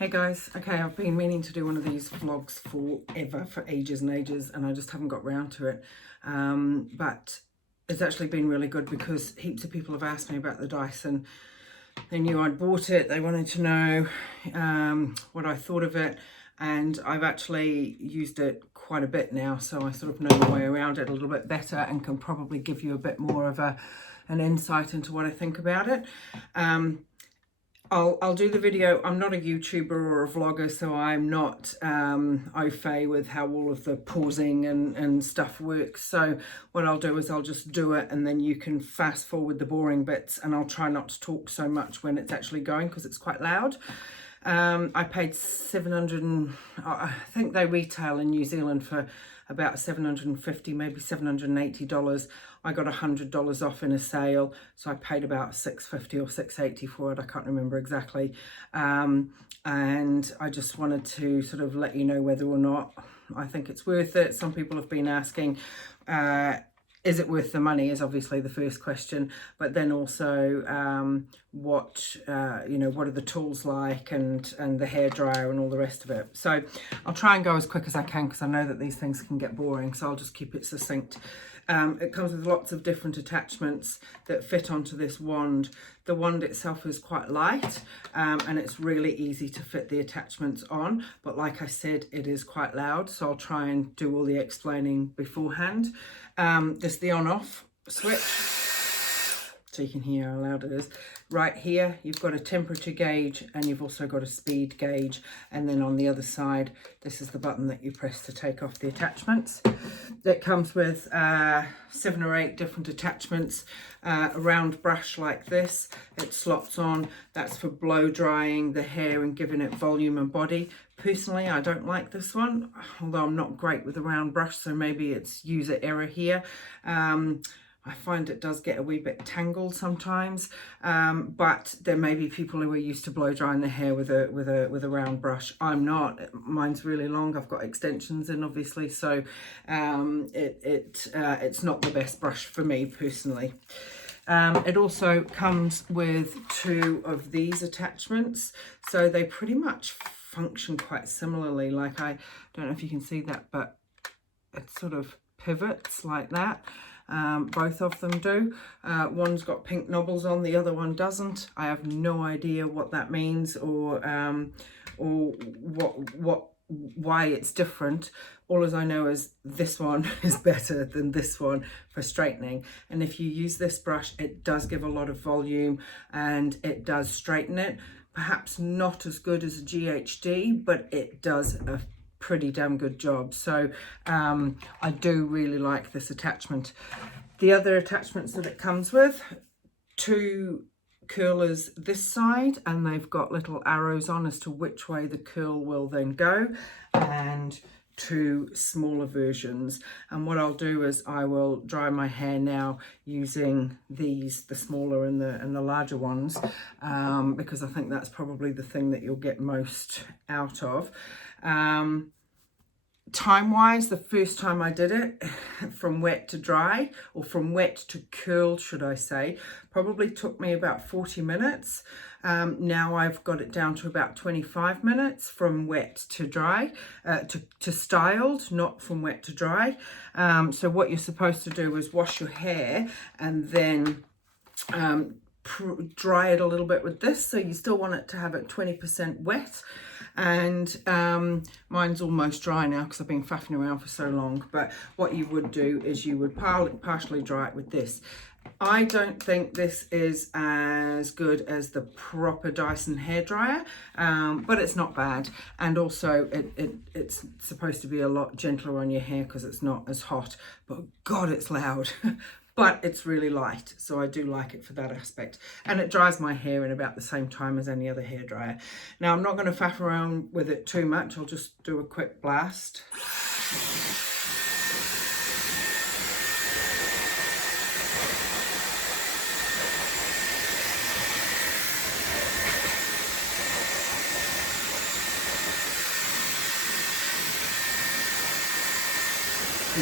Hey guys, okay, I've been meaning to do one of these vlogs forever, for ages and ages, and I just haven't got round to it. But it's actually been really good because heaps of people have asked me about the Dyson. They knew I'd bought it, they wanted to know what I thought of it, and I've actually used it quite a bit now, so I sort of know my way around it a little bit better and can probably give you a bit more of an insight into what I think about it. I'll do the video. I'm not a YouTuber or a vlogger, so I'm not au fait with how all of the pausing and stuff works. So what I'll do is I'll just do it, and then you can fast forward the boring bits, and I'll try not to talk so much when it's actually going because it's quite loud. I paid 700 and I think they retail in New Zealand for about $750, maybe $780. I got $100 off in a sale, so I paid about $650 or $680 for it. I can't remember exactly. And I just wanted to sort of let you know whether or not I think it's worth it. Some people have been asking, is it worth the money, is obviously the first question, but then also what are the tools like, and the hairdryer and all the rest of it. So I'll try and go as quick as I can because I know that these things can get boring, so I'll just keep it succinct. It comes with lots of different attachments that fit onto this wand. The wand itself is quite light, and it's really easy to fit the attachments on, but like I said, it is quite loud, so I'll try and do all the explaining beforehand. There's the on-off switch, so you can hear how loud it is. Right here, you've got a temperature gauge, and you've also got a speed gauge. And then on the other side, this is the button that you press to take off the attachments. It comes with 7 or 8 different attachments. A round brush like this, it slots on. That's for blow drying the hair and giving it volume and body. Personally, I don't like this one, although I'm not great with a round brush, so maybe it's user error here. I find it does get a wee bit tangled sometimes, but there may be people who are used to blow drying their hair with a round brush. I'm not. Mine's really long. I've got extensions in, obviously, so it's not the best brush for me personally. It also comes with 2 of these attachments, so they pretty much function quite similarly. Like, I don't know if you can see that, but it sort of pivots like that. Both of them do. One's got pink knobbles on, the other one doesn't. I have no idea what that means, or why it's different. All as I know is this one is better than this one for straightening, and if you use this brush, it does give a lot of volume and it does straighten it. Perhaps not as good as a GHD, but it does a pretty damn good job. So I do really like this attachment. The other attachments that it comes with, 2 curlers this side, and they've got little arrows on as to which way the curl will then go, and 2 smaller versions. And what I'll do is I will dry my hair now using these, the smaller and the larger ones, because I think that's probably the thing that you'll get most out of. Time-wise, the first time I did it, from wet to dry, or from wet to curl, should I say, probably took me about 40 minutes. Now I've got it down to about 25 minutes from wet to dry, to styled, not from wet to dry. So what you're supposed to do is wash your hair and then dry it a little bit with this, so you still want it to have it 20% wet. And mine's almost dry now because I've been faffing around for so long. But what you would do is you would partially dry it with this. I don't think this is as good as the proper Dyson hairdryer, but it's not bad. And also it's supposed to be a lot gentler on your hair because it's not as hot, but God, it's loud. But it's really light, so I do like it for that aspect. And it dries my hair in about the same time as any other hairdryer. Now, I'm not going to faff around with it too much. I'll just do a quick blast.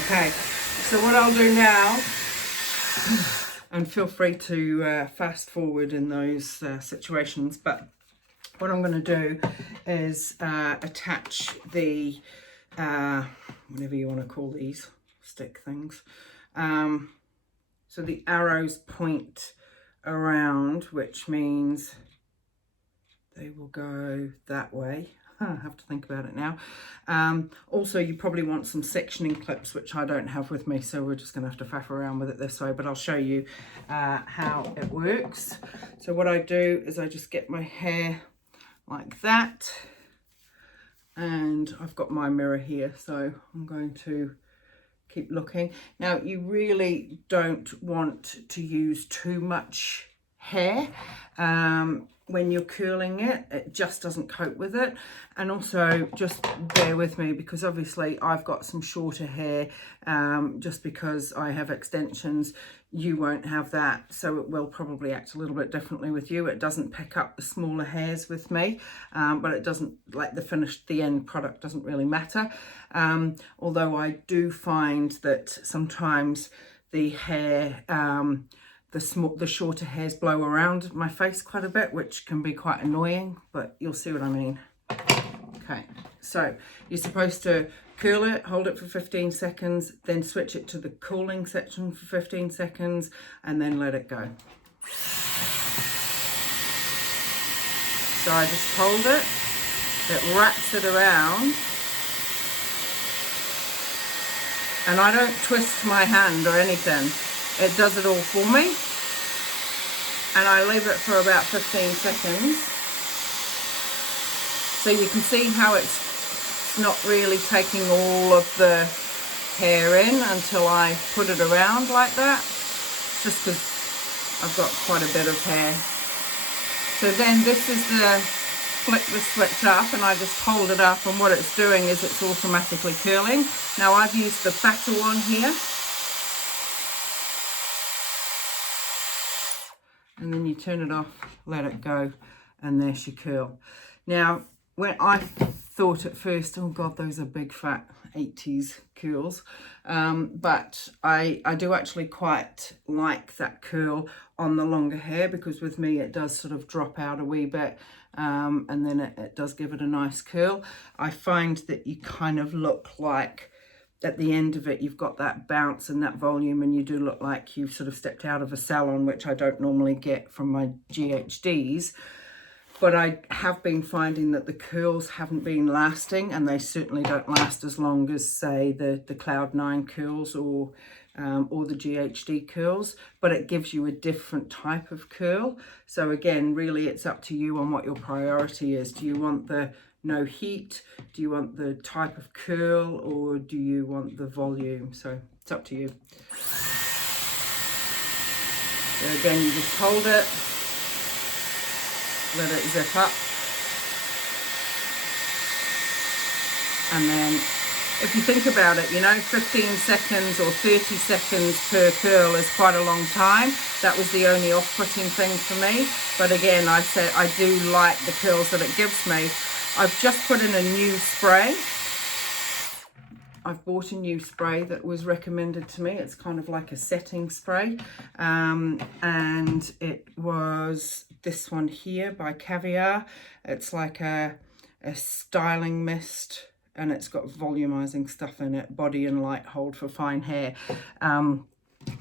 Okay, so what I'll do now, and feel free to fast forward in those situations, but what I'm going to do is attach the, whatever you want to call these stick things. So the arrows point around, which means they will go that way. I have to think about it now. Also, you probably want some sectioning clips, which I don't have with me, so we're just going to have to faff around with it this way, but I'll show you how it works. So what I do is I just get my hair like that, and I've got my mirror here, so I'm going to keep looking. Now, you really don't want to use too much hair when you're curling it. It just doesn't cope with it. And also just bear with me, because obviously I've got some shorter hair. Just because I have extensions, you won't have that, so it will probably act a little bit differently with you. It doesn't pick up the smaller hairs with me, but it doesn't, like the end product doesn't really matter. Although I do find that sometimes the hair, the shorter hairs blow around my face quite a bit, which can be quite annoying, but you'll see what I mean. Okay, so you're supposed to curl it, hold it for 15 seconds, then switch it to the cooling section for 15 seconds, and then let it go. So I just hold it, it wraps it around, and I don't twist my hand or anything. It does it all for me, and I leave it for about 15 seconds. So you can see how it's not really taking all of the hair in until I put it around like that, just because I've got quite a bit of hair. So then this is the flick the switch up, and I just hold it up, and what it's doing is it's automatically curling. Now I've used the fatter one here, and then you turn it off, let it go, and there's your curl. Now, when I thought at first, oh God, those are big fat 80s curls, but I do actually quite like that curl on the longer hair, because with me it does sort of drop out a wee bit, and then it does give it a nice curl. I find that you kind of look like, at the end of it, you've got that bounce and that volume, and you do look like you've sort of stepped out of a salon, which I don't normally get from my GHDs. But I have been finding that the curls haven't been lasting, and they certainly don't last as long as, say, the Cloud9 curls or the GHD curls, but it gives you a different type of curl. So again, really it's up to you on what your priority is. Do you want the no heat? Do you want the type of curl, or do you want the volume? So it's up to you. So again, you just hold it, let it zip up, and then if you think about it, you know, 15 seconds or 30 seconds per curl is quite a long time. That was the only off-putting thing for me. But again, I said I do like the curls that it gives me. I've just put in a new spray. I've bought a new spray that was recommended to me. It's kind of like a setting spray, and it was this one here by Caviar. It's like a styling mist, and it's got volumizing stuff in it, body and light hold for fine hair.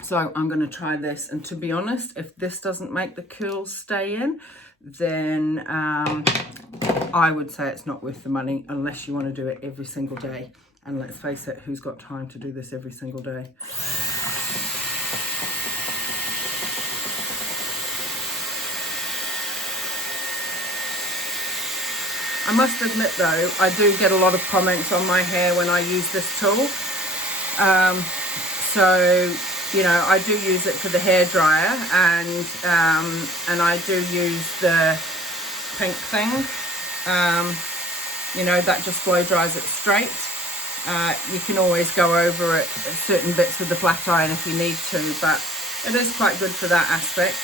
So I'm going to try this, and to be honest, if this doesn't make the curls stay in, then I would say it's not worth the money, unless you want to do it every single day. And let's face it, who's got time to do this every single day? I must admit though, I do get a lot of comments on my hair when I use this tool. So, you know, I do use it for the hairdryer, and I do use the pink thing. You know, that just blow dries it straight. You can always go over it certain bits with the flat iron if you need to, but it is quite good for that aspect.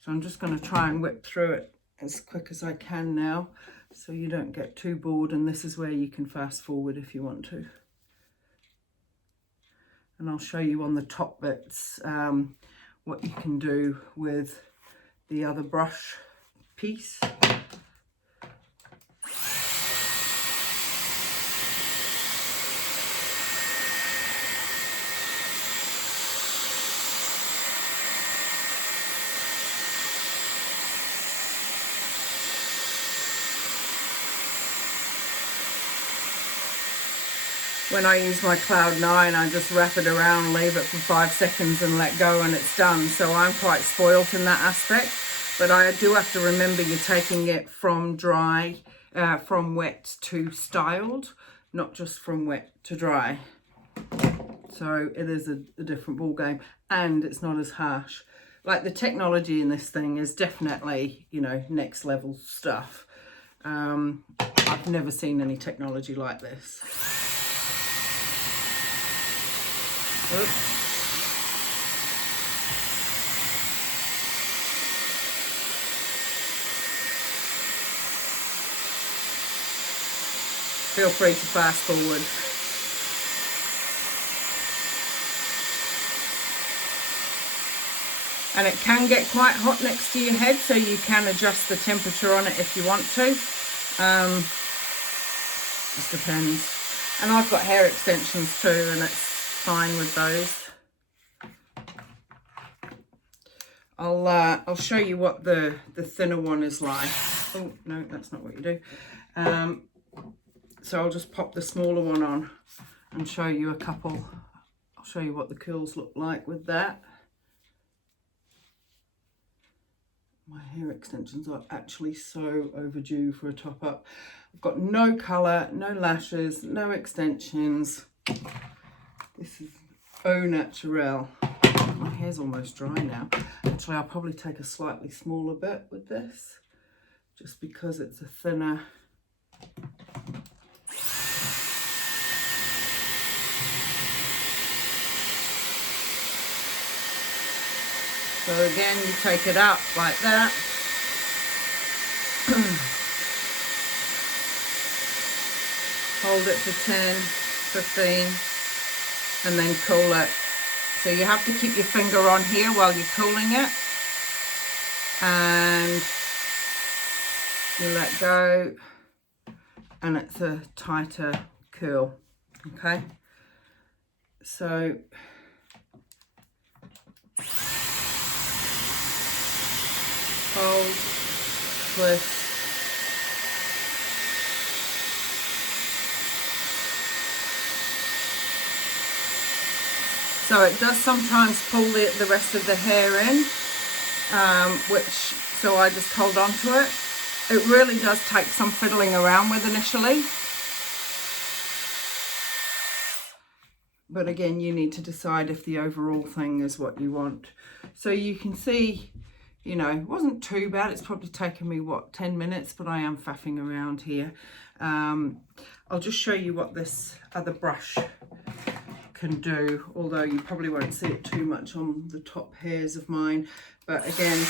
So I'm just going to try and whip through it as quick as I can now, so you don't get too bored, and this is where you can fast forward if you want to. And I'll show you on the top bits what you can do with the other brush piece. When I use my Cloud 9, I just wrap it around, leave it for 5 seconds and let go and it's done. So I'm quite spoilt in that aspect. But I do have to remember you're taking it from dry, from wet to styled, not just from wet to dry. So it is a different ball game, and it's not as harsh. Like, the technology in this thing is definitely, you know, next level stuff. I've never seen any technology like this. Oops. Feel free to fast forward. And it can get quite hot next to your head, so you can adjust the temperature on it if you want to. Just depends. And I've got hair extensions too, and it's fine with those. I'll show you what the thinner one is like. Oh no, that's not what you do. So I'll just pop the smaller one on and show you a couple. I'll show you what the curls look like with that. My hair extensions are actually so overdue for a top up. I've got no colour, no lashes, no extensions. This is au naturel. My hair's almost dry now. Actually, I'll probably take a slightly smaller bit with this, just because it's a thinner. So again, you take it up like that. Hold it for 10, 15, and then cool it. So you have to keep your finger on here while you're cooling it. And you let go, and it's a tighter curl, okay? So hold, twist, so it does sometimes pull the rest of the hair in, so I just hold on to it. It really does take some fiddling around with initially. But again, you need to decide if the overall thing is what you want. So you can see, you know, it wasn't too bad. It's probably taken me, what, 10 minutes, but I am faffing around here. I'll just show you what this other brush can do, although you probably won't see it too much on the top hairs of mine. But again,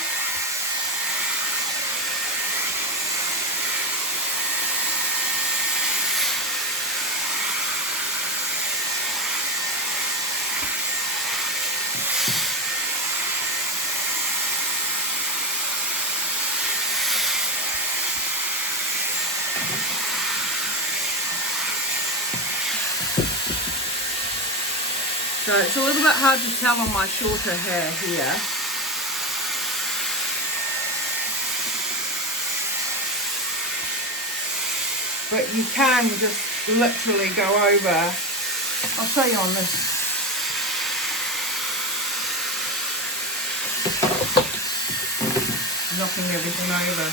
so it's a little bit hard to tell on my shorter hair here. But you can just literally go over. I'll show you on this. Knocking everything over.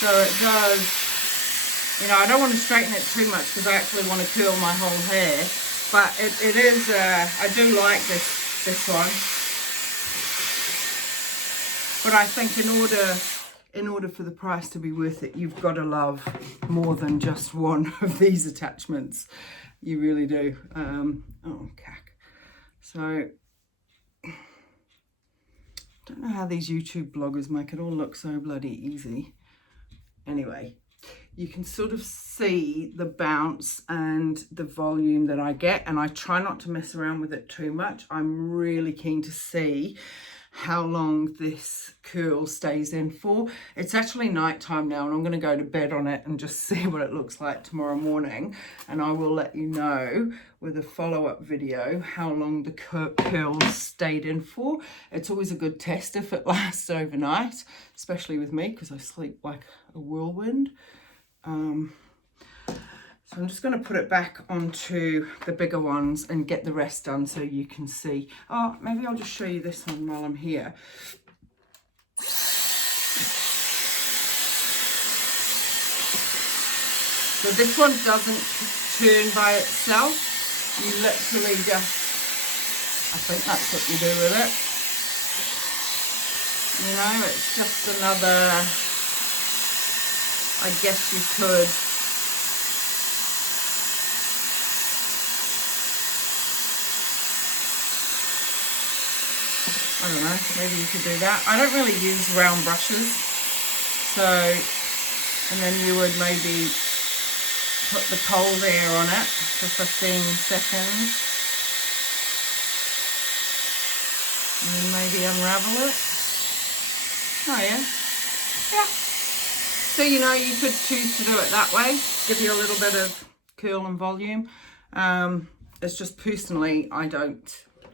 So it does. You know, I don't want to straighten it too much because I actually want to curl my whole hair. But it is, I do like this one. But I think in order for the price to be worth it, you've got to love more than just one of these attachments. You really do. Oh, cack. So, I don't know how these YouTube bloggers make it all look so bloody easy. Anyway. you can sort of see the bounce and the volume that I get, and I try not to mess around with it too much. I'm really keen to see how long this curl stays in for. It's actually nighttime now, and I'm going to go to bed on it and just see what it looks like tomorrow morning, and I will let you know with a follow-up video how long the curls stayed in for. It's always a good test if it lasts overnight, especially with me because I sleep like a whirlwind. So I'm just going to put it back onto the bigger ones and get the rest done so you can see. Oh, maybe I'll just show you this one while I'm here. So this one doesn't turn by itself. You literally just, I think that's what you do with it. You know, it's just another, I guess you could, I don't know, maybe you could do that. I don't really use round brushes, so, and then you would maybe put the cold air on it for 15 seconds, and then maybe unravel it. Oh yeah, yeah. So, you know, you could choose to do it that way, give you a little bit of curl and volume. It's just personally, I'm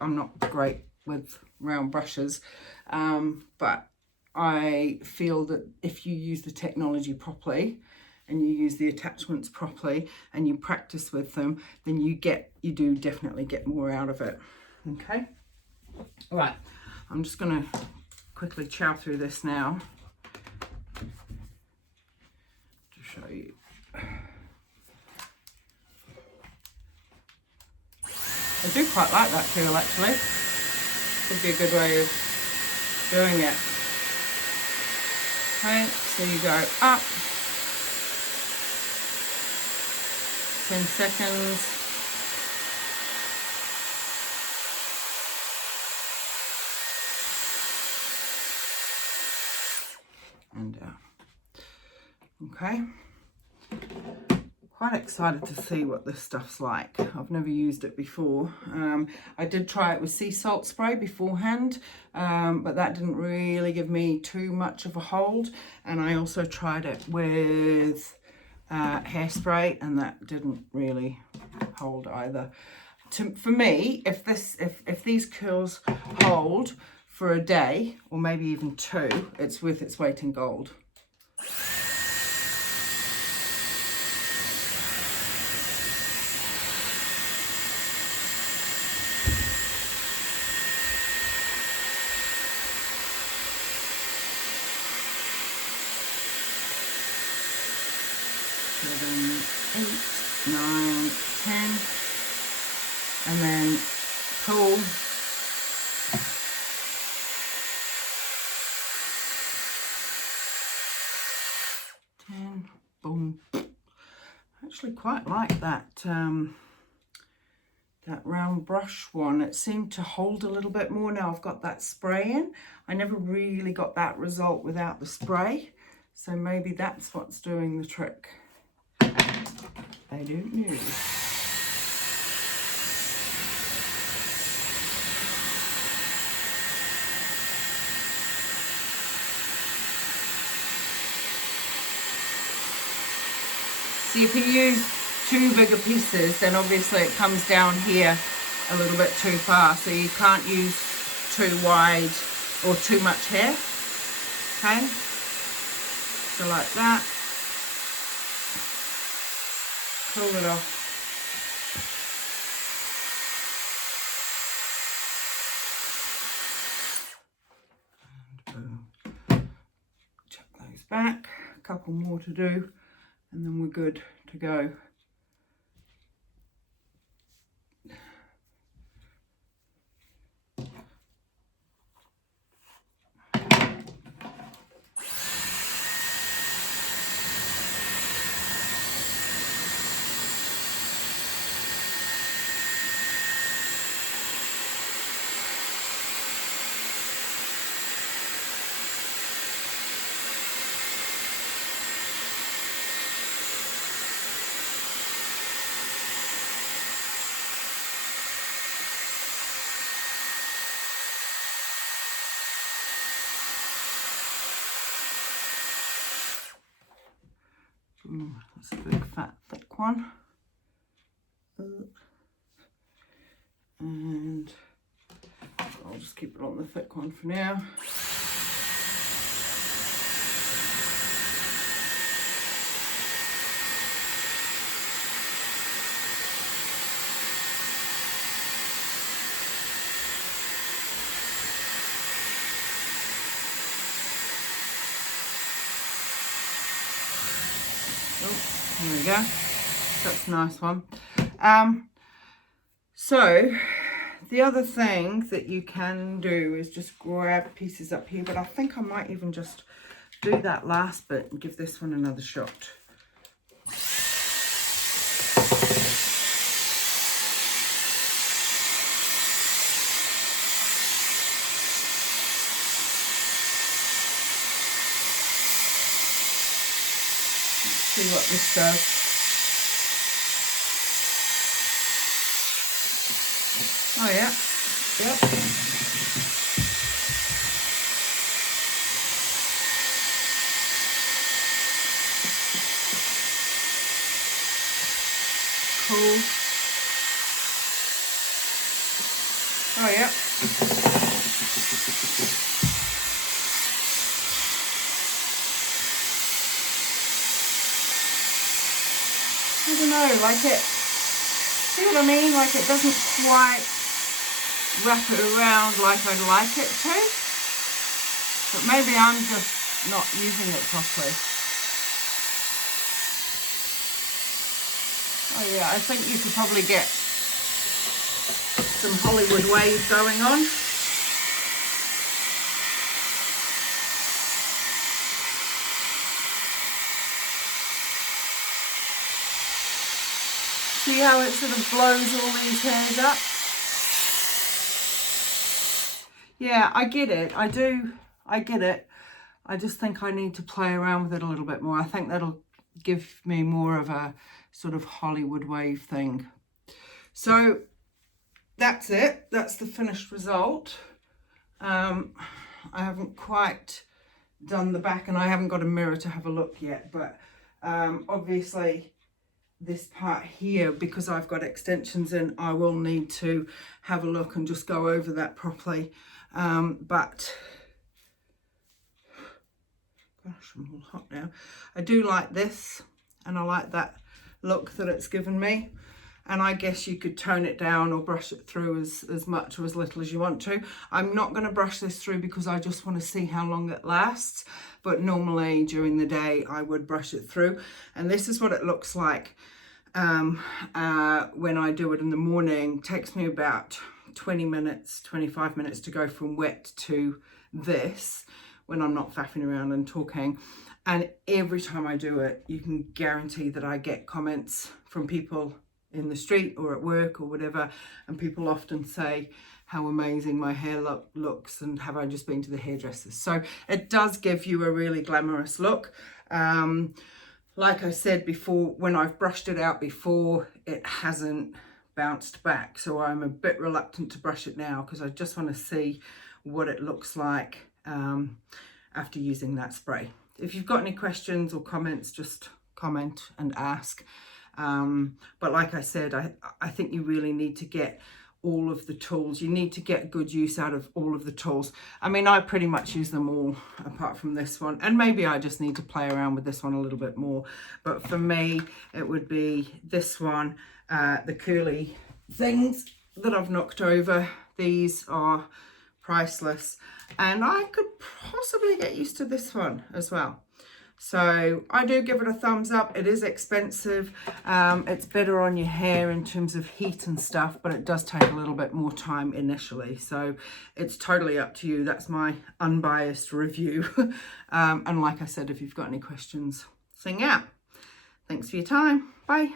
not great with round brushes, but I feel that if you use the technology properly and you use the attachments properly and you practice with them, then you do definitely get more out of it. Okay, all right, I'm just going to quickly chow through this now to show you. I do quite like that curl actually. Could be a good way of doing it. Okay, so you go up, 10 seconds, and down. Okay, quite excited to see what this stuff's like. I've never used it before. I did try it with sea salt spray beforehand, but that didn't really give me too much of a hold. And I also tried it with hairspray, and that didn't really hold either. For me, if these curls hold for a day or maybe even 2, it's worth its weight in gold. Seven, 8, 9, 10, and then pull. Boom. I actually quite like that that round brush one. It seemed to hold a little bit more now I've got that spray in. I never really got that result without the spray, so maybe that's what's doing the trick. I don't know. See, if you use too bigger pieces, then obviously it comes down here a little bit too far. So you can't use too wide or too much hair. Okay? So like that. Pull it off. And boom. Chuck those back. A couple more to do, and then we're good to go. Ooh, that's a big fat thick one. And I'll just keep it on the thick one for now. Oh, there we go. That's a nice one. So the other thing that you can do is just grab pieces up here, but I think I might even just do that last bit and give this one another shot. Let's see what this does. Oh yeah, yep. Cool. Oh yeah. I don't know, like it, see what I mean? Like it doesn't quite wrap it around like I'd like it to, but maybe I'm just not using it properly. Oh yeah, I think you could probably get some Hollywood wave going on. See how it sort of blows all these hairs up? Yeah, I get it. I do. I get it. I just think I need to play around with it a little bit more. I think that'll give me more of a sort of Hollywood wave thing. So that's it. That's the finished result. I haven't quite done the back and I haven't got a mirror to have a look yet, but obviously this part here, because I've got extensions in, I will need to have a look and just go over that properly. But gosh, I'm all hot now. I do like this, and I like that look that it's given me. And I guess you could tone it down or brush it through as much or as little as you want to. I'm not going to brush this through because I just want to see how long it lasts. But normally during the day I would brush it through. And this is what it looks like when I do it in the morning. It takes me about 20 minutes, 25 minutes to go from wet to this when I'm not faffing around and talking. And every time I do it, you can guarantee that I get comments from people in the street or at work or whatever, and people often say how amazing my hair looks and have I just been to the hairdressers. So it does give you a really glamorous look. Like I said before, when I've brushed it out before, it hasn't bounced back, so I'm a bit reluctant to brush it now because I just want to see what it looks like after using that spray. If you've got any questions or comments, just comment and ask. But like I said, I think you really need to get all of the tools. You need to get good use out of all of the tools. I mean, I pretty much use them all apart from this one, and maybe I just need to play around with this one a little bit more. But for me, it would be this one, the curly things that I've knocked over. These are priceless, and I could possibly get used to this one as well. So I do give it a thumbs up. It is expensive. It's better on your hair in terms of heat and stuff, but it does take a little bit more time initially. So it's totally up to you. That's my unbiased review. And like I said, if you've got any questions, sing out. Thanks for your time. Bye.